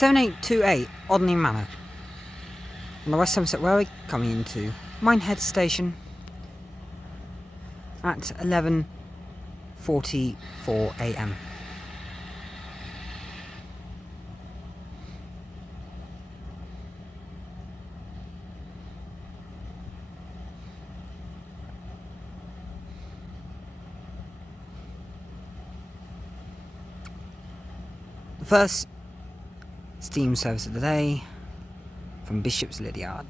7828 Audley Manor on the West Somerset Railway, coming into Minehead Station at 11:44 AM. The first steam service of the day from Bishop's Lydiard.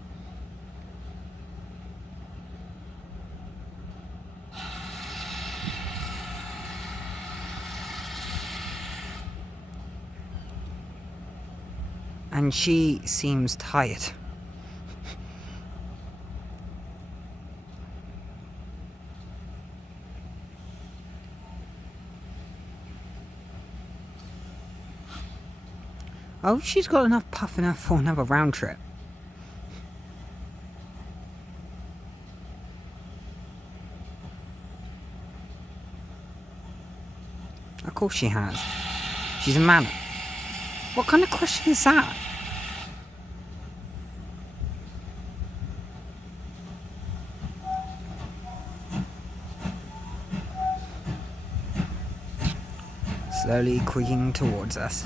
And she seems tired. Oh, she's got enough puff in her for another round trip. Of course she has. She's a manor. What kind of question is that? Slowly creaking towards us.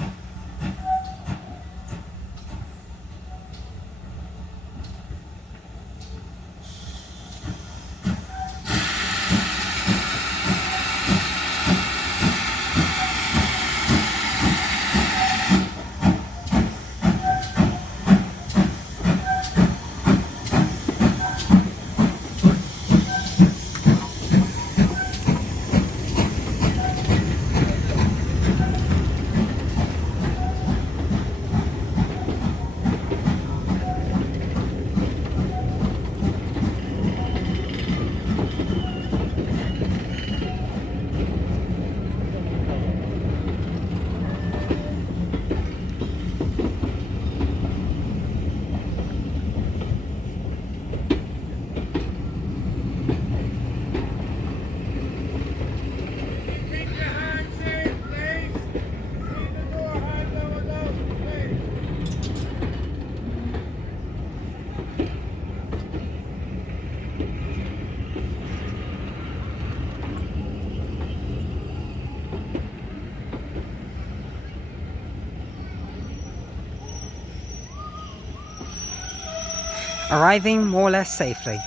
Arriving more or less safely.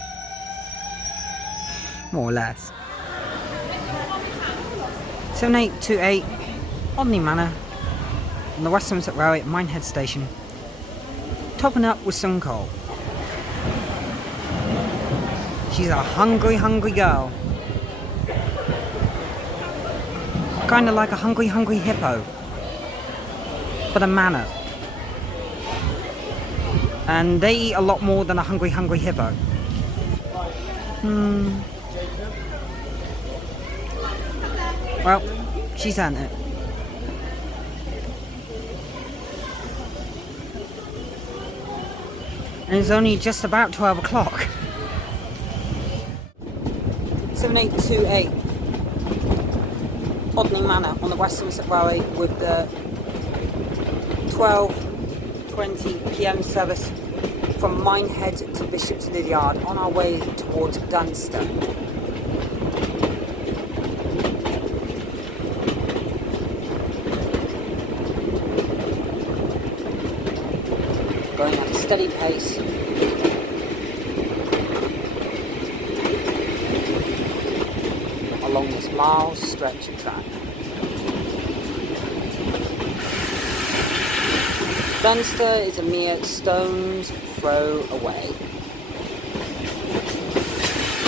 More or less. 7828 Audley Manor on the West Somerset Railway at Minehead Station. Topping up with some coal. She's a hungry, hungry girl. Kinda like a hungry, hungry hippo. But a manor. And they eat a lot more than a hungry, hungry hippo. Well, she's earned it. And it's only just about 12 o'clock. 7828 Audley Manor on the West Somerset Railway with the 12:20 PM service from Minehead to Bishop's Lydiard on our way towards Dunster. Going at a steady pace. Along this miles stretch of track. Dunster is a mere stone's throw away.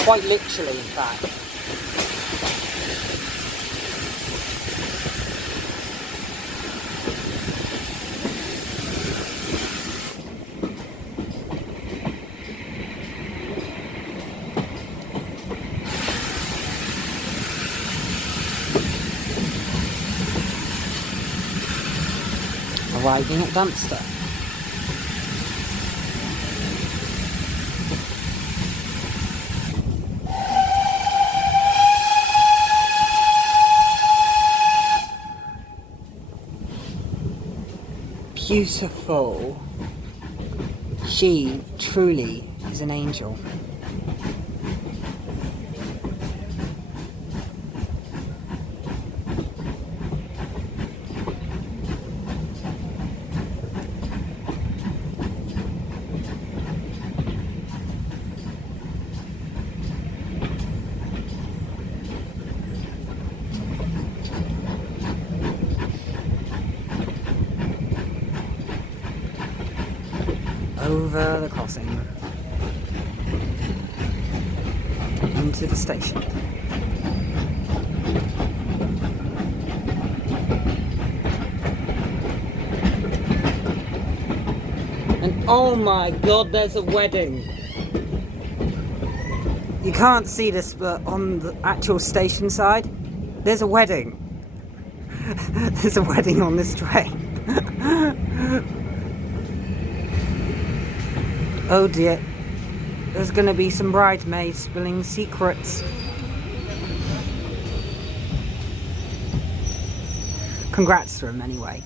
Quite literally, in fact. Arriving at Dunster. beautiful. She truly is an angel. Over the crossing into the station. And oh my god, there's a wedding! You can't see this, but on the actual station side, there's a wedding. There's a wedding on this train. Oh dear, there's gonna be some bridesmaids spilling secrets. Congrats to them anyway.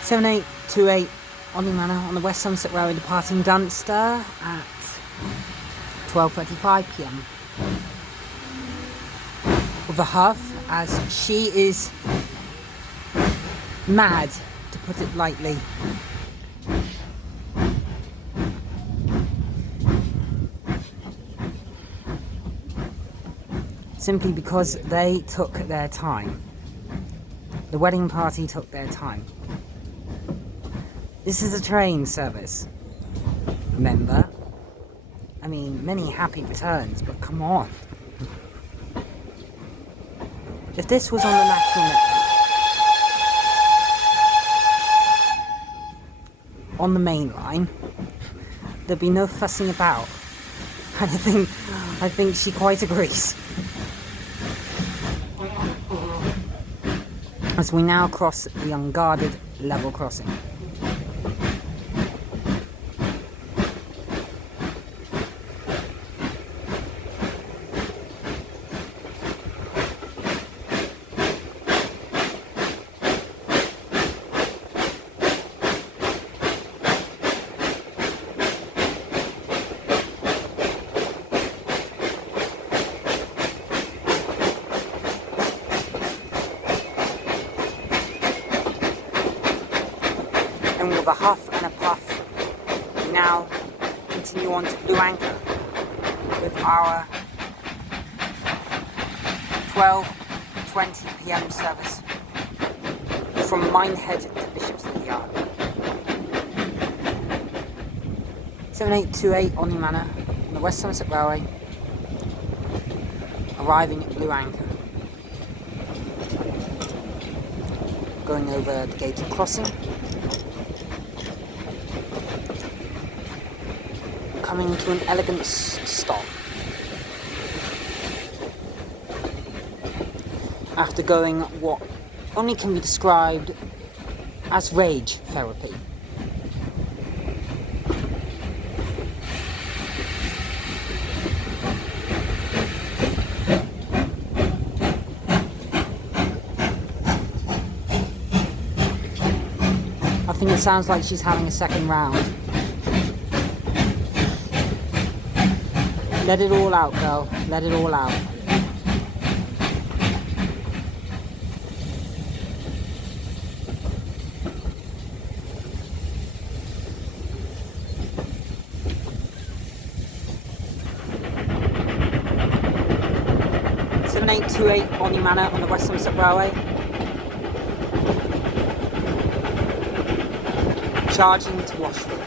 (7828) Olney Manor on the West Somerset Railway departing Dunster at 12:35 p.m. with a huff, as she is mad, to put it lightly. Simply because they took their time. The wedding party took their time. This is a train service. Remember? I mean, many happy returns, but come on. If this was on the national network, on the main line, there'd be no fussing about. And I think she quite agrees. As we now cross the unguarded level crossing. And with a huff and a puff, we now continue on to Blue Anchor with our 12:20 p.m. service from Minehead to Bishopsgate Yard. 7828 Olney Manor on the West Somerset Railway, arriving at Blue Anchor, going over the gated crossing, coming to an elegant stop after going what only can be described as rage therapy. I think it sounds like she's having a second round. Let it all out, girl. Let it all out. (7828) Olney Manor on the West Somerset Railway. Charging to Washford.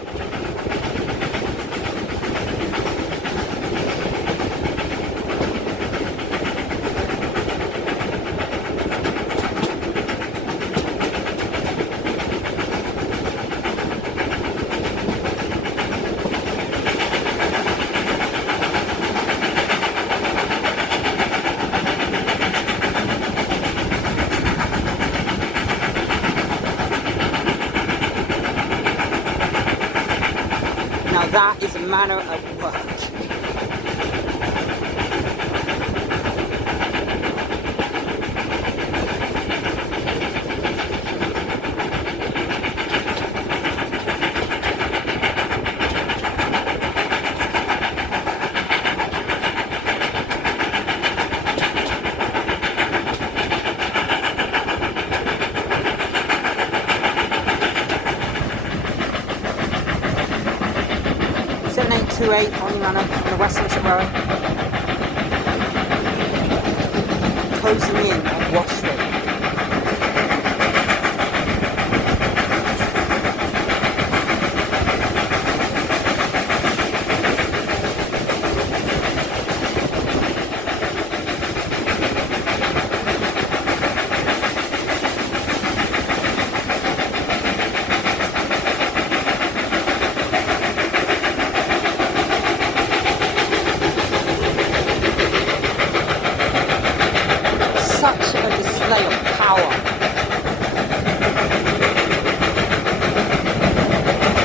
Now that is a manner of work. 7828 on the Manor on the West Somerset Railway. Closing in on Washford. Such a display of power.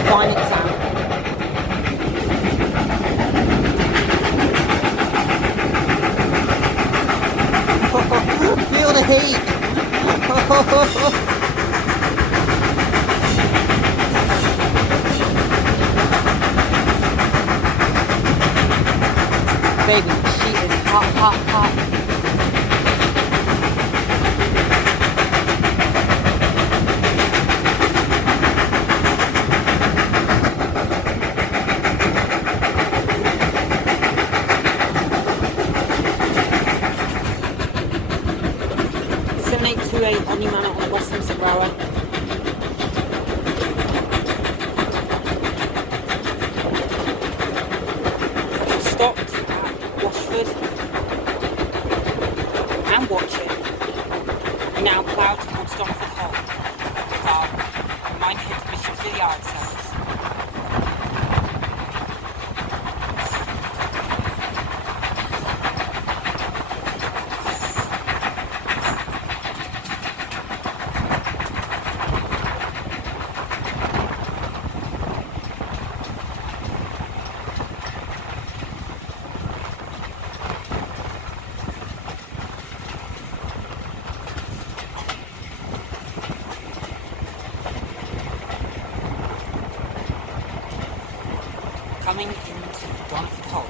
Fine example. Feel the heat. Baby, she is hot, hot, hot. On your Manor on the West Somerset Railway. Stopped at Washford and Watchet. We now plough towards Donford Hall with our Minehead to Bishop's Yard service. Coming into Donford Hall.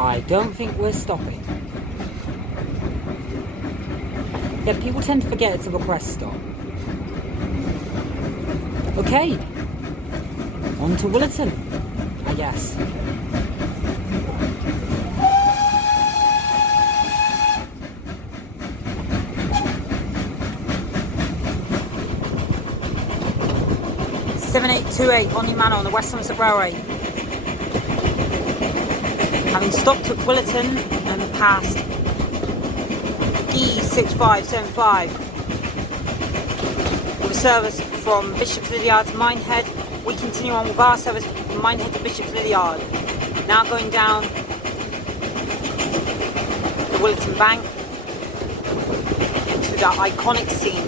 I don't think we're stopping. Yeah, people tend to forget it's a request stop. Okay, on to Willerton, I guess. (7828) on your Manor on the West Somerset Railway. Having stopped at Willerton and passed E6575 with a service from Bishop's Yard to Minehead, we continue on with our service from Minehead to Bishop's Yard. Now going down the Willerton Bank into that iconic scene.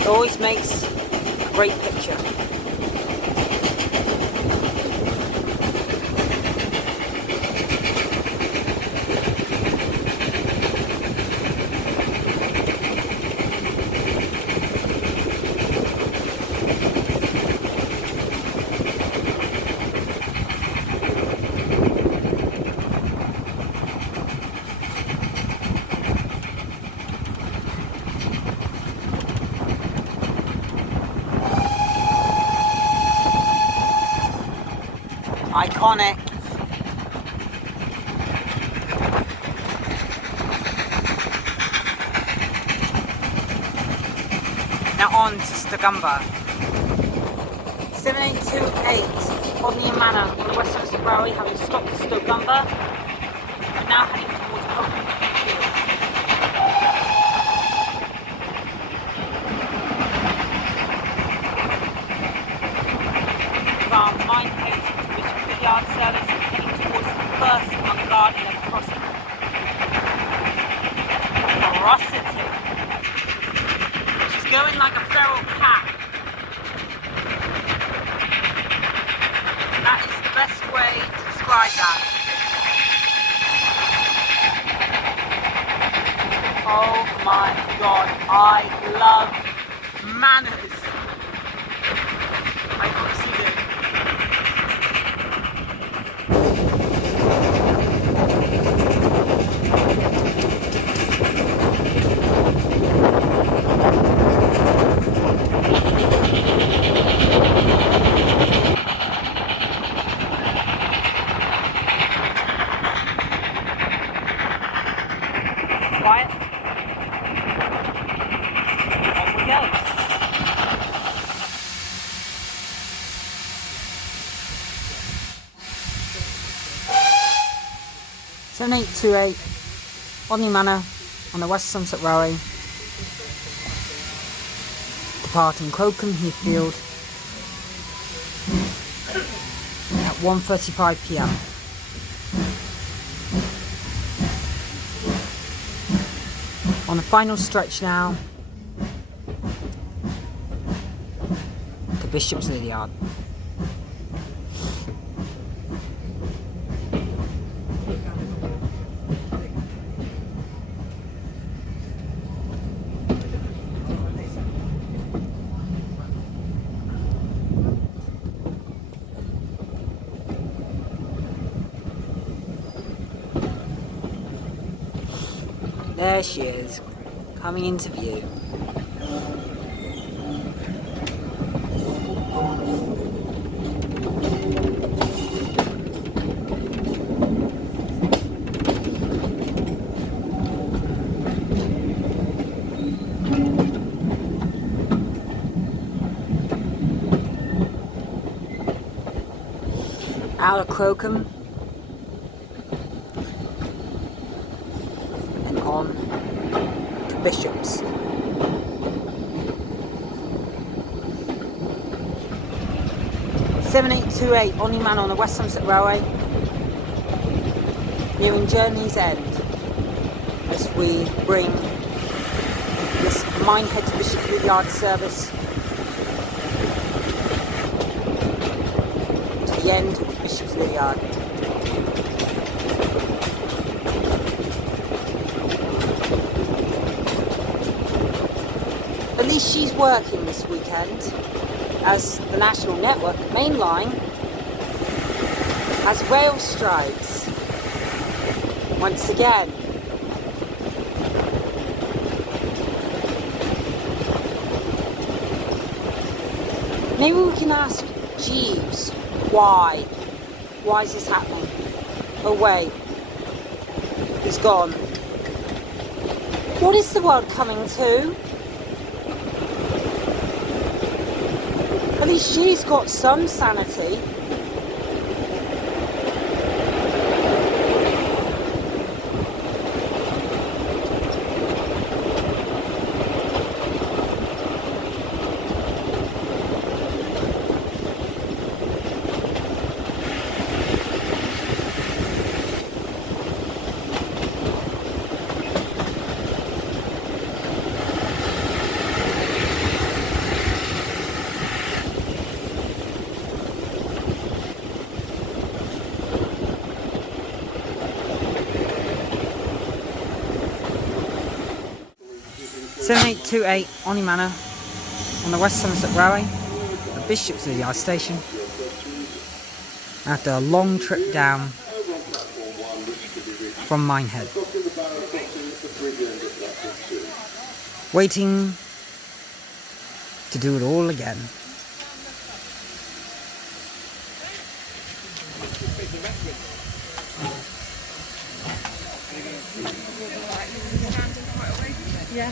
It always makes a great picture. Iconic. Now on to Stogumber. 7828 on the Manor on the West Somerset Railway, having stopped at Stogumber and now heading towards Oakham. bus on garden level crossing. Ferocity. She's going like a feral cat. That is the best way to describe that. Oh my god, I love manners. I honestly do. Quiet. Off we go. Seven 828 Bodney Manor on the West Somerset Railway, departing Crowcombe Heathfield at 1:35 p.m. On the final stretch now to Bishop's Yard. There she is, coming into view. Out of Crowcombe and on to Bishop's. Seven 828 Bodney Manor on the West Somerset Railway, nearing Journey's End as we bring this Minehead to Bishop's Yard service to the end of Bishop's Yard. At least she's working this weekend, as the National Network main line has rail strikes once again. Maybe we can ask Jeeves why. Why is this happening? Oh wait, he's gone. What is the world coming to? At least she's got some sanity. Seven 828 Bodney Manor on the West Somerset Railway at Bishop's Yard station after a long trip down from Minehead. Waiting to do it all again. Yeah.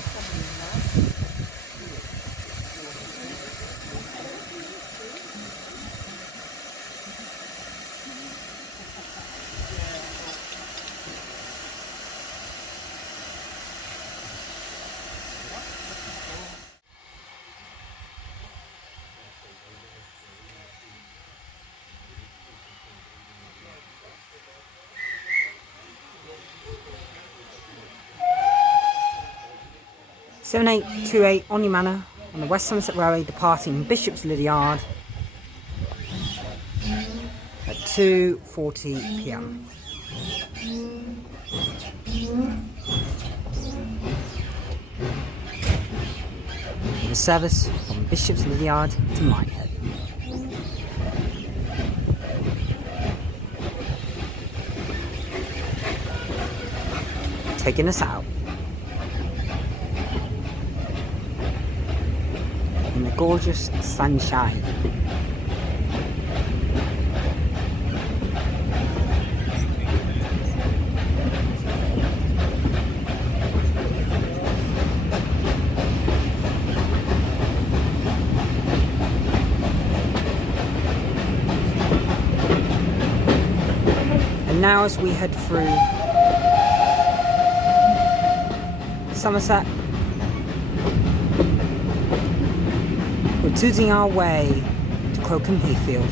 7828 on your manor on the West Somerset Railway, departing Bishop's Lydiard at 2:40 p.m. The service from Bishop's Lydiard to Minehead. Taking us out in the gorgeous sunshine. And now as we head through Somerset, we're tooting our way to Crocombe Heathfield.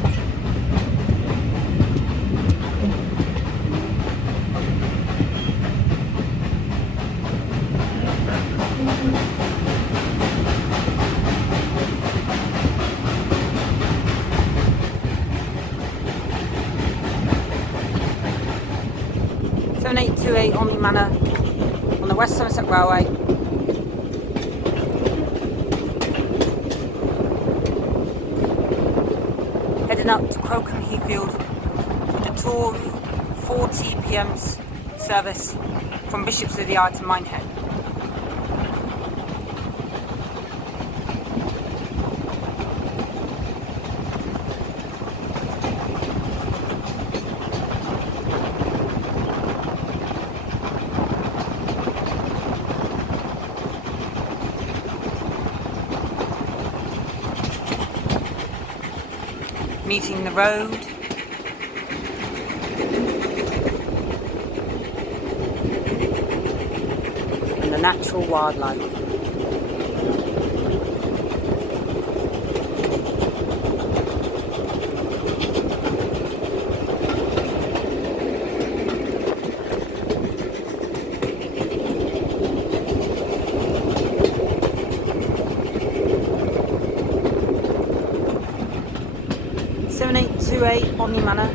(7828) Omni Manor on the West Somerset Railway. Heading up to Crocombe Heathfield with the 2:40 p.m. service from Bishop's Lydiard to Minehead. Meeting the road, and the natural wildlife. (7828) on your manor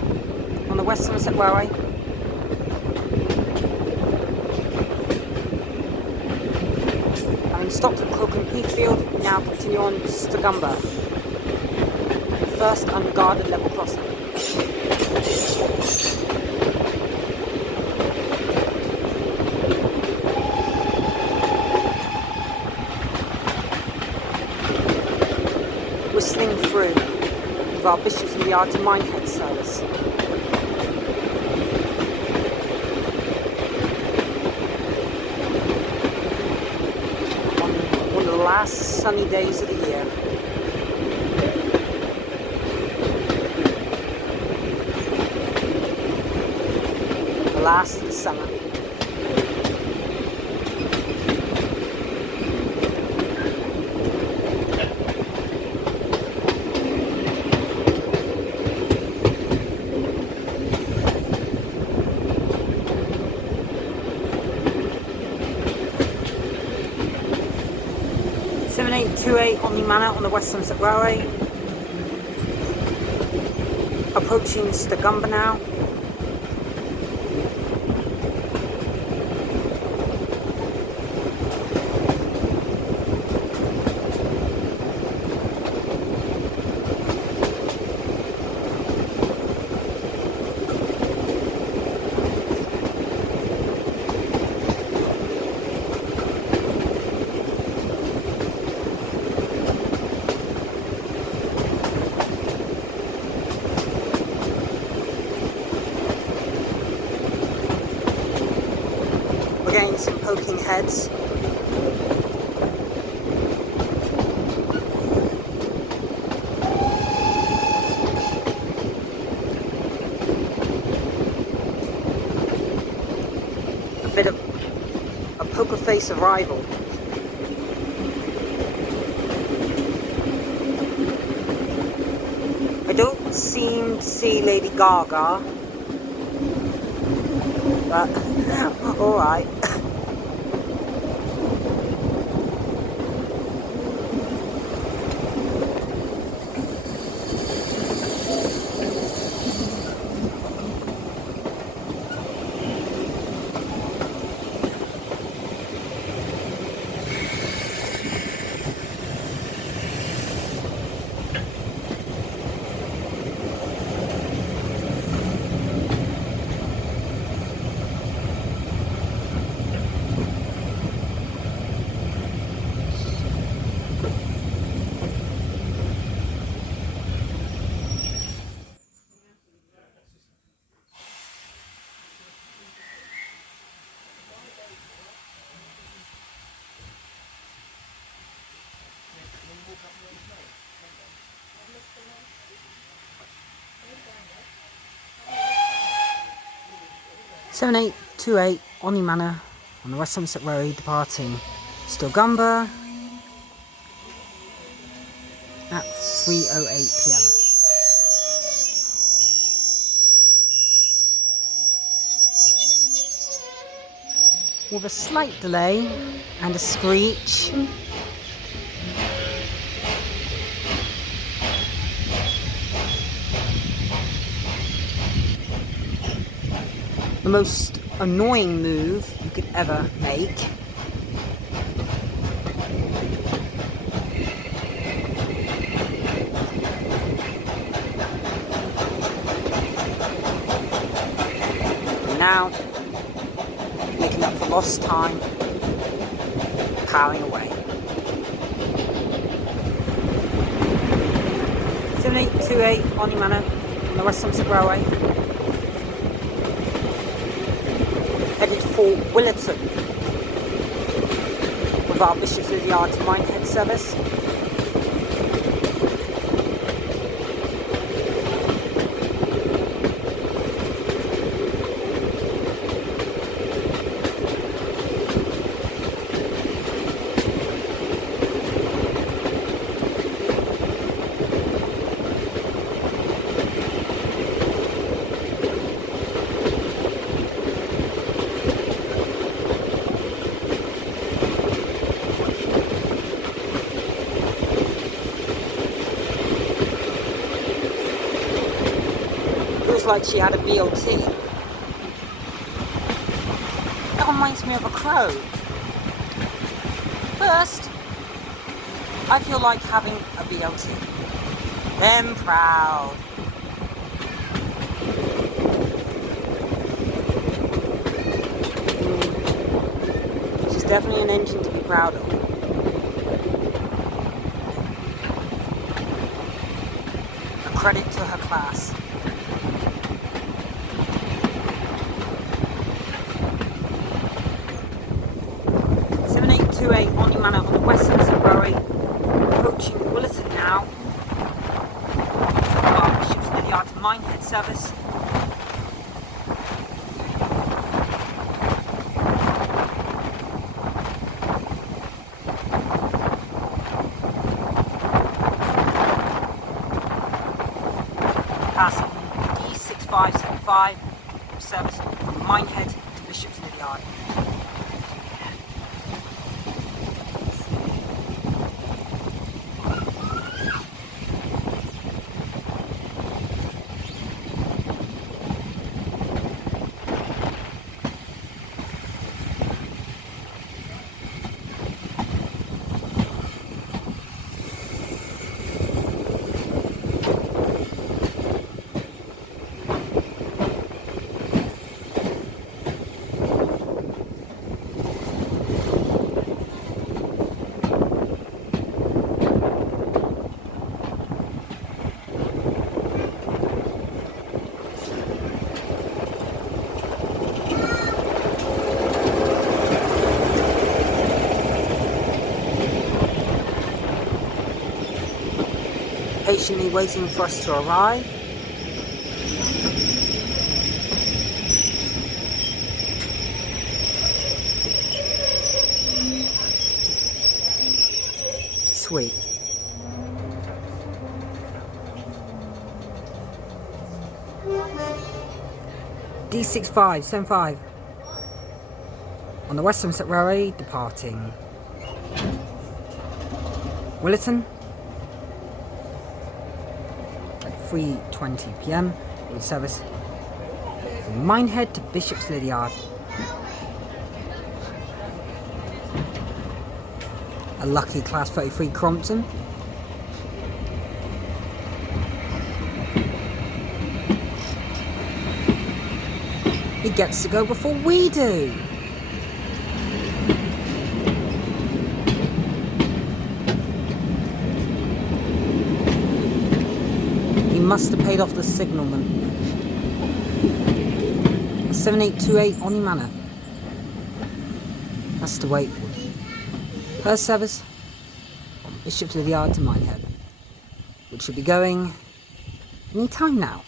on the West Somerset Railway. Having stopped at Crocombe Heathfield, now continue on to Stagumber, first unguarded level crossing. Whistling through our Bishop's Lydiard to Minehead service. One of the last sunny days of the year. The last of the summer. (7828) on the manor on the West Somerset Railway. Approaching Stagumber now. Again, some poking heads. A bit of a poker face arrival. I don't seem to see Lady Gaga, but alright. 7828 Oni Manor on the West Somerset Road, departing Stilgumber at 3:08 PM. With a slight delay and a screech. The most annoying move you could ever make. Now, making up for lost time, powering away. 7828 Oni Manor on the West Somerset Railway. Headed for Willerton with our Bishop's Yard to Minehead service. Like she had a BLT. That reminds me of a crow. First, I feel like having a BLT. Then proud. She's definitely an engine to be proud of. A credit to her class. Oni Manor on the West Somerset Railway, approaching Willerton now. Our Bishop's Yard to Minehead service. Passing D6575 service from Minehead to Bishop's Yard. Patiently waiting for us to arrive. Sweet. D6575 on the West Somerset Railway, departing Willerton. 3:20 PM with service from Minehead to Bishop's Yard. A lucky Class 33 Crompton. He gets to go before we do. Must have paid off the signalman. 7828 Oni Manor. Has to wait with her service from Bishop's Yard to Minehead, which should be going any time now.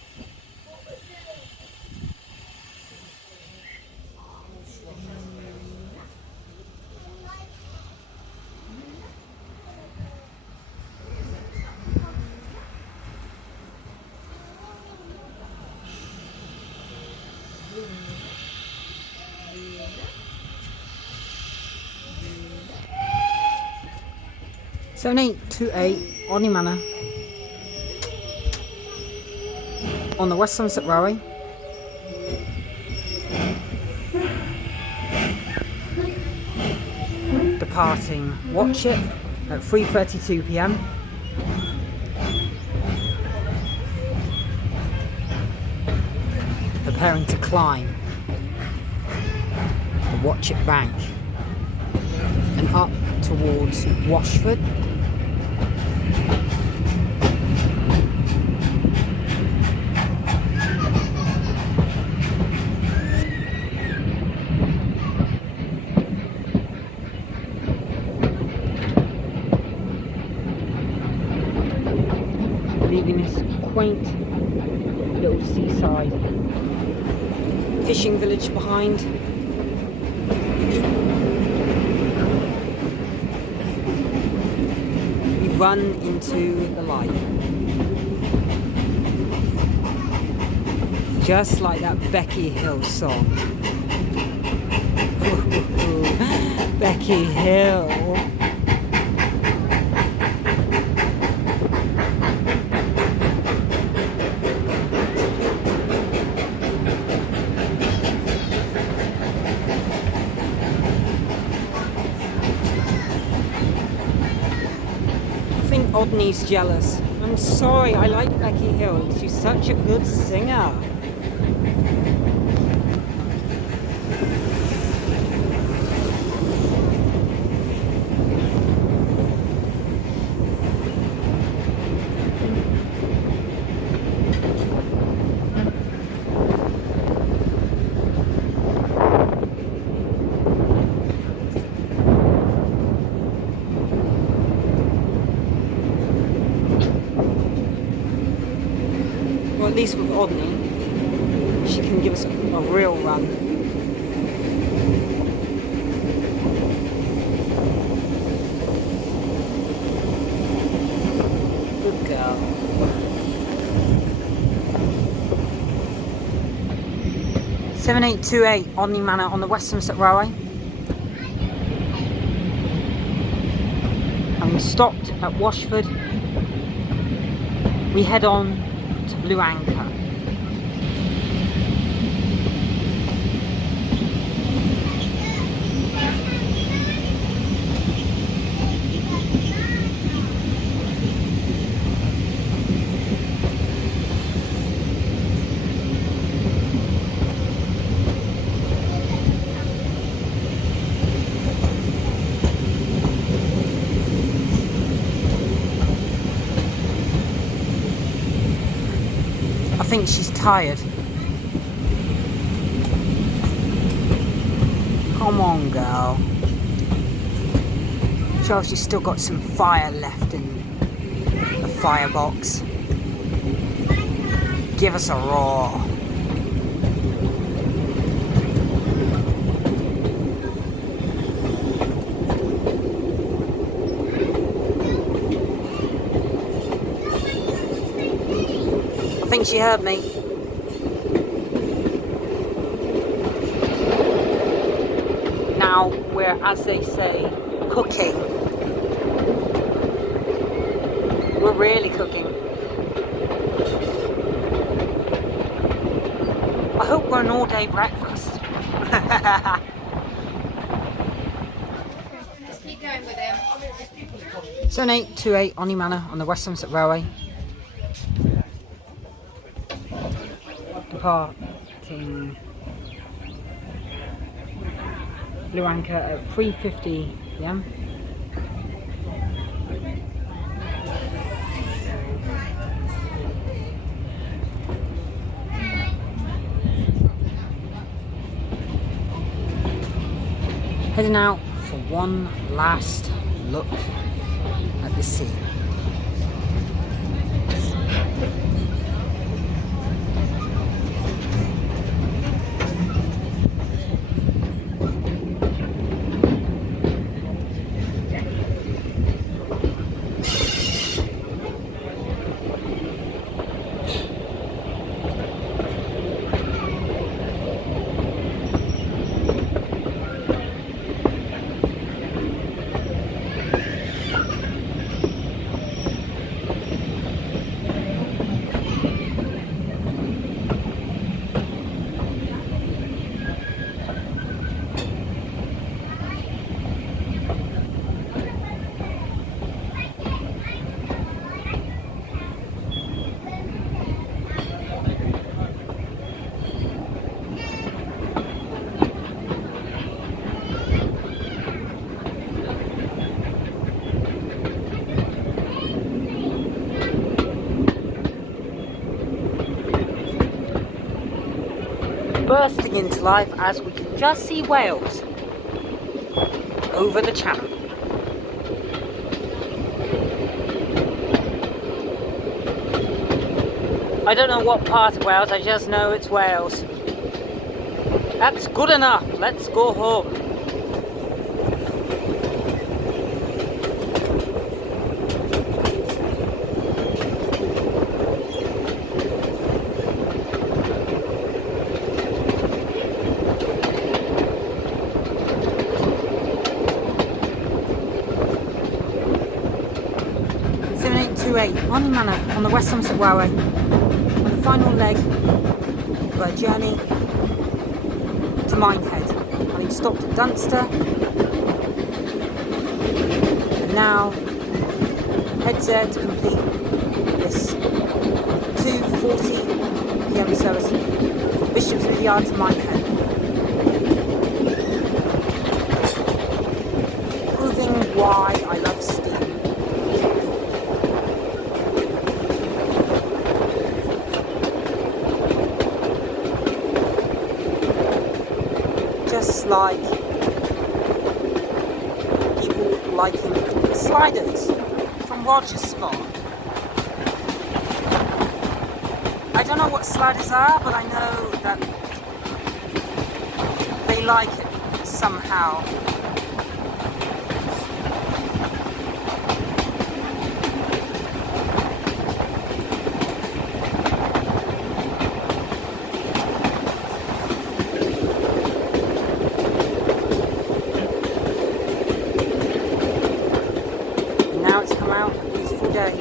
7828 Odney Manor on the West Somerset Railway. Departing Watchet at 3:32 p.m. Preparing to climb the Watchet Bank and up towards Washford. Leaving this quaint little seaside fishing village behind. We run into the light. Just like that Becky Hill song. Becky Hill. I think Odney's jealous. I'm sorry, I like Becky Hill. She's such a good singer. Well, at least with Odney, she can give us a real run. Good girl. (7828) Odney Manor on the West Somerset Railway. Having stopped at Washford, we head on to Blue Anchor. I think she's tired. Come on, girl. Show she's still got some fire left in the firebox. Give us a roar. I think she heard me. Now we're, as they say, cooking. We're really cooking. I hope we're an all-day breakfast. Just keep going with him. 7828 Odney Manor on the West Somerset Railway. Departing Blue Anchor at 3:50 p.m. Heading out for one last look at the sea. bursting into life as we can just see whales over the channel. I don't know what part of Wales, I just know it's Wales. That's good enough, let's go home. Arnie Manor on the West Somerset Railway, on the final leg of our journey to Minehead, having stopped at Dunster, and now heads there to complete this 2:40 PM service from Bishopswood Yard to Minehead, proving why I love steam. Just like people liking sliders from Roger's spot. I don't know what sliders are, but I know that they like it somehow. Now it's come out, a beautiful day.